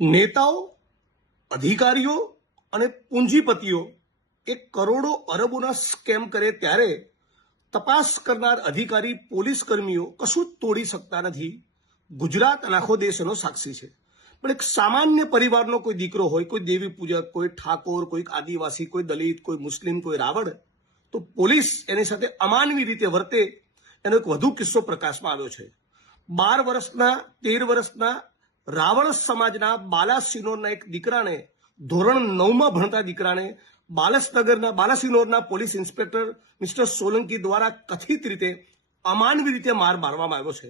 નેતાઓ, અધિકારીઓ અને પૂંજીપતિઓ એક કરોડો અરબોના સ્કેમ કરે ત્યારે તપાસ કરનાર અધિકારી પોલીસ કર્મીઓ કશું જ તોડી શકતા નથી. ગુજરાત અને આખો દેશ એનો સાક્ષી છે. પણ એક સામાન્ય પરિવારનો કોઈ દીકરો હોય, કોઈ દેવી પૂજક, કોઈ ઠાકોર, કોઈ આદિવાસી, કોઈ દલિત, કોઈ મુસ્લિમ, કોઈ રાવણ, તો પોલીસ એની સાથે અમાનવી રીતે વર્તે એનો એક વધુ કિસ્સો પ્રકાશમાં આવ્યો છે. 12 વર્ષના 13 વર્ષના રાવણ સમાજના બાલાસિનોરના એક દીકરાને, ધોરણ 9માં ભણતા દીકરાને બાલાસિનોરના પોલીસ ઇન્સ્પેક્ટર મિસ્ટર સોલંકી દ્વારા કથિત રીતે અમાનવી રીતે મારવામાં આવ્યો છે.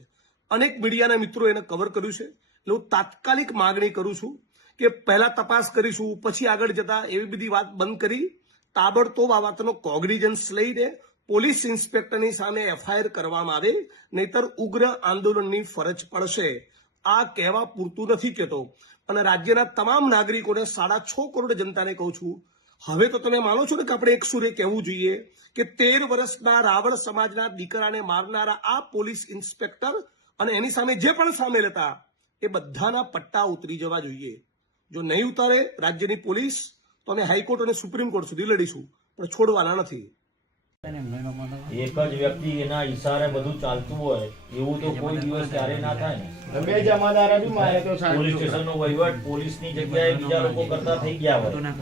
અનેક મીડિયાના મિત્રો એને કવર કર્યું છે. એટલે હું તાત્કાલિક માગણી કરું છું કે પહેલા તપાસ કરીશું, પછી આગળ જતા એવી બધી વાત બંધ કરી તાબડતોબ આ વાતનો કોગ્નિઝન્સ લઈને પોલીસ ઇન્સ્પેક્ટરની સામે એફઆઈઆર કરવામાં આવે, નહીતર ઉગ્ર આંદોલનની ફરજ પડશે. આ કહેવા પૂરતું નથી કહેતો. અને રાજ્યના તમામ નાગરિકોને 6.5 કરોડ જનતાને કહું છું, હવે તો તમે માનો છો ને કે આપણે એક સુરે કહેવું જોઈએ કે 13 વર્ષના રાવણ સમાજના દીકરાને મારનારા આ પોલીસ ઇન્સ્પેક્ટર અને એની સામે જે પણ સામેલ હતા એ બધાના પટ્ટા ઉતરી જવા જોઈએ. જો નહીં ઉતારે રાજ્યની પોલીસ તો અમે હાઈકોર્ટ અને સુપ્રીમ કોર્ટ સુધી લડીશું, પણ છોડવાના નથી. એક જ વ્યક્તિ એના ઈશારે બધું ચાલતું હોય એવું તો કોઈ દિવસ ક્યારે ના થાય ને. બે જમાદારે બી મારે તો પોલીસ સ્ટેશનનો વહીવટ પોલીસની જગ્યાએ બીજા લોકો કરતા થઈ ગયા હોય.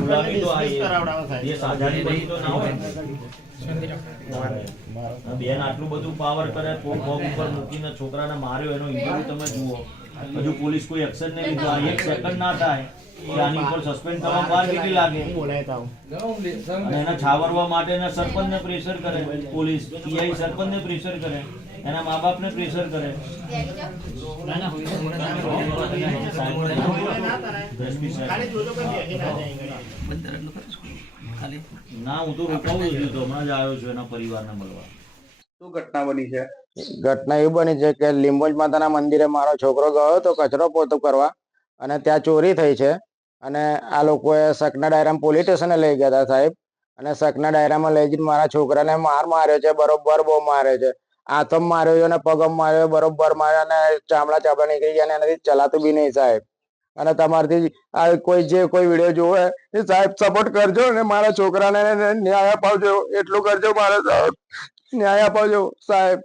ગુલામી તો આ દેશ આઝાદી પછી તો ના હોય. બેન આટલું બધું પાવર કરે, પગ ઉપર મૂકીને છોકરાને માર્યો, એનો ઇન્ટરવ્યુ તમે જુઓ. હજુ પોલીસ કોઈ એક્શન નહીં લીધું. આ 1 સેકન્ડ ના થાય કે આની ઉપર સસ્પેન્ડ થવા વાર કેટલી લાગે. અને એને છાવરવા માટે એના સરપંચને પ્રેશર કરે પોલીસ, પીઆઈ સરપંચને પ્રેશર કરે, એના મા બાપને પ્રેશર કરે. ના, હું તો રોકાવું છું, તો હમણાં જ આવ્યો છું એના પરિવારને મળવા. શું ઘટના બની છે? ઘટના એવી બની છે કે લીંબોજ માતાના મંદિરે મારો છોકરો ગયો હતો કચરો પોતો કરવા, અને ત્યાં ચોરી થઈ છે. અને આ લોકોએ સકના ડાયરામાં પોલીસ સ્ટેશને લઈ ગયા હતા સાહેબ. અને સકના ડાયરામાં લઈ જઈને મારા છોકરાને માર્યો છે, બરોબર બહુ માર્યો છે. હાથમ માર્યો છે અને પગમ માર્યો, બરોબર માર્યો, અને ચામડા નીકળી ગયા, અને એનાથી ચલાતું બી નહીં સાહેબ. અને તમારથી આ કોઈ વિડીયો જોવે એ સાહેબ સપોર્ટ કરજો અને મારા છોકરાને ન્યાય અપાવજો, એટલું કરજો મારે સાહેબ, ન્યાય અપાવજો સાહેબ.